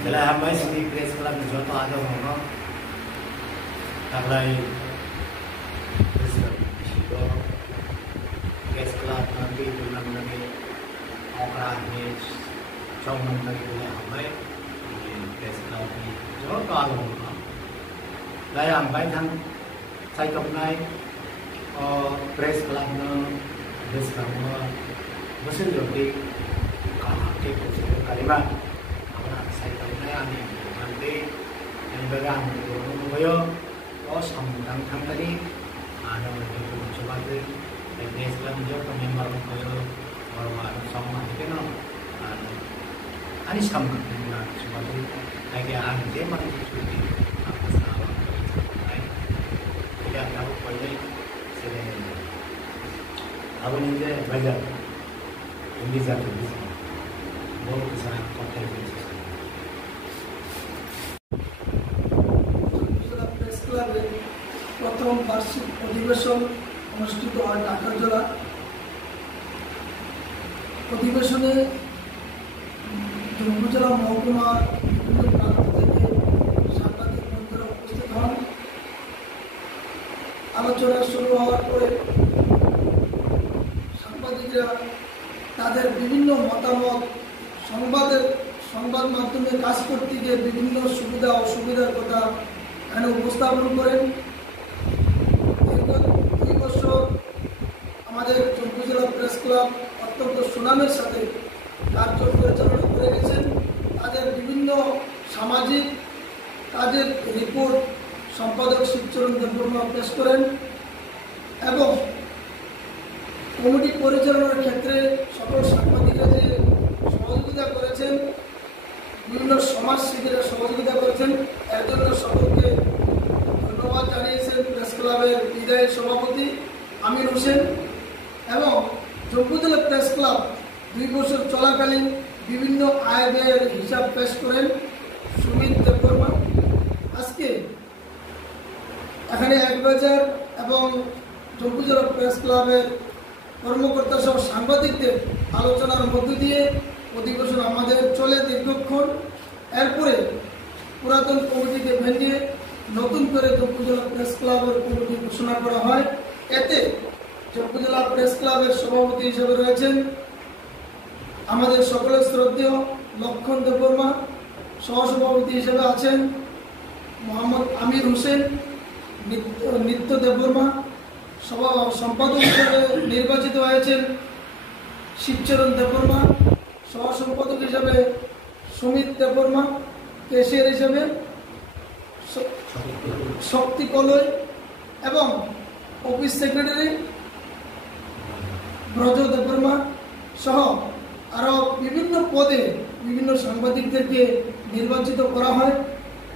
Bila hamai sini press club joto ada hono, taklai press club nanti bulan lagi orang ni cuma nanti bulan hamai press club ni joto ada hono. Lai hamai thang saya kemai press club na press club na mesin joki kahak ke kucing kalimat. Nanti yang berang itu mengoyo samudang tadi ada itu coba tu des dalam jauh member mengoyo orang sama itu no ani samudang dengan coba tu lagi ada dia mana itu apa sahaja tidak tahu boleh sering apa ni je belajar ini satu बहुत सारा content प्रथम वार्षिक अधिवेशन अनुष्ठित है टाकारजला अधिवेशने जम्बुजला महकुमार विभिन्न प्रांत থেকে সাংবাদিক বন্ধুরা উপস্থিত হন। আলোচনা শুরু হওয়ার পরে সাংবাদিকরা তাদের বিভিন্ন মতামত সংবাদ মাধ্যমে কাজ করতে গিয়ে বিভিন্ন সুবিধা অসুবিধার কথা এখানে উপস্থাপন করেন। দুই বছর আমাদের জম্মু জেলা প্রেস ক্লাব অত্যন্ত সুনামের সাথে কার্য পরিচালনা করে গেছেন। তাদের বিভিন্ন সামাজিক কাজের রিপোর্ট সম্পাদক শিবচরণ দেববর্মা পেশ করেন এবং কমিটি পরিচালনার ক্ষেত্রে সকল সাংবাদিকরা যে সহযোগিতা করেছেন, বিভিন্ন সমাজসেবীরা সহযোগিতা করেছেন, এর জন্য সকলকে ধন্যবাদ জানিয়েছেন প্রেস ক্লাবের বিদায়ী সভাপতি আমির হোসেন এবং জম্মু জেলা প্রেস ক্লাব 2 বছর চলাকালীন বিভিন্ন আয় ব্যয়ের হিসাব পেশ করেন সুমিত দেববর্মা। আজকে এখানে একবাজার এবং জম্মু জেলা প্রেস ক্লাবের কর্মকর্তা সহ সাংবাদিকদের আলোচনার মধ্য দিয়ে অধিবেশন আমাদের চলে দীর্ঘক্ষণ। এরপরে পুরাতন কমিটিকে ভেঙে নতুন করে জম্মু জেলা প্রেস ক্লাবের কমিটি ঘোষণা করা হয়। এতে জম্মু জেলা প্রেস ক্লাবের সভাপতি হিসেবে রয়েছেন আমাদের সকলের শ্রদ্ধেয় লক্ষণ দেববর্মা, সহসভাপতি হিসেবে আছেন মোহাম্মদ আমির হোসেন, নিত্য দেববর্মা, সম্পাদক হিসেবে নির্বাচিত হয়েছেন শিবচরণ দেববর্মা, সহ সম্পাদক হিসেবে সুমিত দেববর্মা, ক্যাশিয়ার হিসেবে শক্তি কলই এবং অফিস সেক্রেটারি ব্রজ দেববর্মা সহ আরও বিভিন্ন পদে বিভিন্ন সাংবাদিকদেরকে নির্বাচিত করা হয়।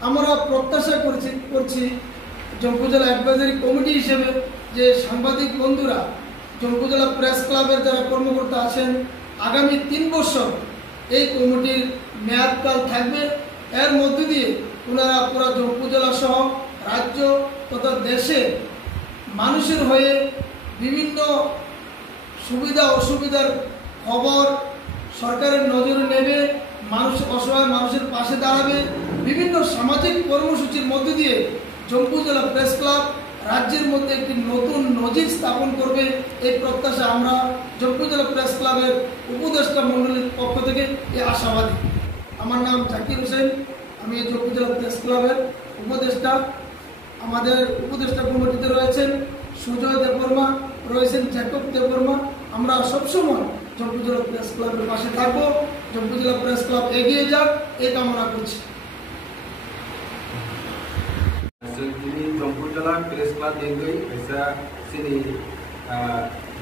আমরা প্রত্যাশা করছি জম্মু জেলা অ্যাডভাইজারি কমিটি হিসেবে যে সাংবাদিক বন্ধুরা জম্মু জেলা প্রেস ক্লাবের যারা কর্মকর্তা আছেন আগামী 3 বছর এই কমিটির মেয়াদকাল থাকবে। এর মধ্য দিয়ে ওনারা পুরো জম্মু জেলা সহ রাজ্য তথা দেশে মানুষের হয়ে বিভিন্ন সুবিধা অসুবিধার খবর সরকারের নজরে নেবে, মানুষ অসহায় মানুষের পাশে দাঁড়াবে, বিভিন্ন সামাজিক কর্মসূচির মধ্য দিয়ে জম্মু জেলা প্রেস ক্লাব রাজ্যের মধ্যে একটি নতুন নজির স্থাপন করবে। এই প্রত্যাশা আমরা জম্মু জেলা প্রেস ক্লাবের উপদেষ্টা মণ্ডলীর পক্ষ থেকে এই আশাবাদী। আমার নাম জাকির হোসেন, আমি জম্মু জেলা প্রেস ক্লাবের উপদেষ্টা। আমাদের উপদেষ্টা কমিটিতে রয়েছেন সুজয় দেববর্মা, রয়েছেন জ্যাকব দেববর্মা। আমরা সবসময় জম্মু জেলা প্রেস ক্লাবের পাশে থাকবো, জম্মু জেলা প্রেস ক্লাব এগিয়ে যাক এই কামনা করছি। जम्मू जिला प्रेस क्लब देंगे ऐसा सिनी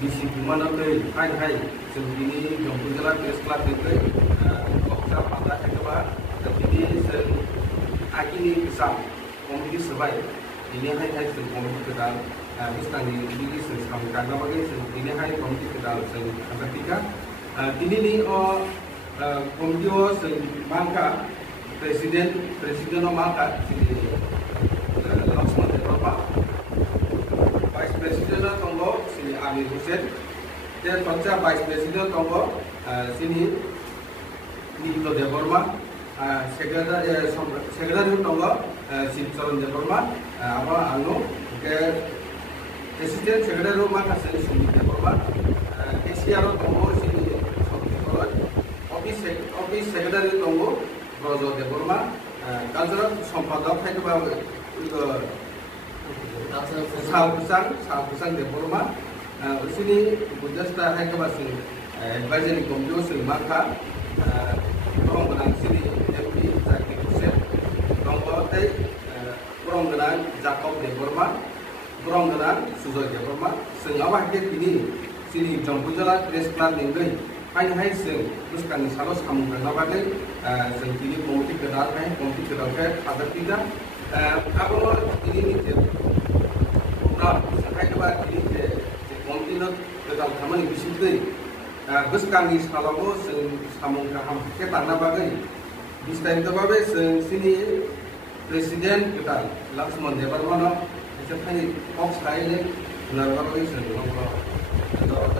बिसी बुमाना के हाई जों बिनि जम्मू जिला प्रेस क्लब देंगे कक्षा पाता के बाद बिनि जों आकिनि हिसाब कमिटि सबाय बिनि हाय जों कमिटि केदाल बिस्तानि बिनि जों सामगागा बागे जों बिनि हाय कमिटि केदाल जों खाजातिका दिनैनि कमिटिओ जों मांका प्रेसिडेन्ट मांका लक्ष्मण देवबर्मा, वाइस प्रेसिडेंट दंगो श्री आमिर हुसैन, वाइस प्रेसिडेंट दंगो श्री नित्य देबबर्मा, सेक्रेटारि दङ शिबचरन देबबर्मा आबा आंनो के एसिस्टेन्ट सेक्रेटारि माखासे सुमित देबबर्मा केसिआर दङ सिनि समितिफोर अफिस सेक्रेटारि दङ ब्रज देबबर्मा कालचाराल सम्पादक थाइबा सालफुसां देबबर्मा सिनि बुजास्ता थाइबा सिं एडभाइजरी कमिटियाव सिं माखा दङ गोनां सिनि एमपि जाकिर हुसेन दङ थाइ दङ गोनां जाकब देबबर्मा दङ गोनां सुजय देबबर्मा जों आबाके बिनि सिनि जम्पुजला प्रेस क्लाब निगै फाइनहाय जों बुसकानि सालो सामु गनाबागै जों बिनि कमिटि गोदानहाय कमिटि गोदानखाय हाजारथिगा आबो बिनि निते प्रोग्राम साहायबा बिनि जे कमिटिनो गोदान खामानि बिसिदै बुसकानि सालावबो जों सामु गाहाम के तांनाबागै बिस्तायनोबाबे जों सिनि प्रेसिडेन्ट गोदान लक्ष्मण देबबर्मानो एसे फाइ अफ साइले नारबागै जों दङ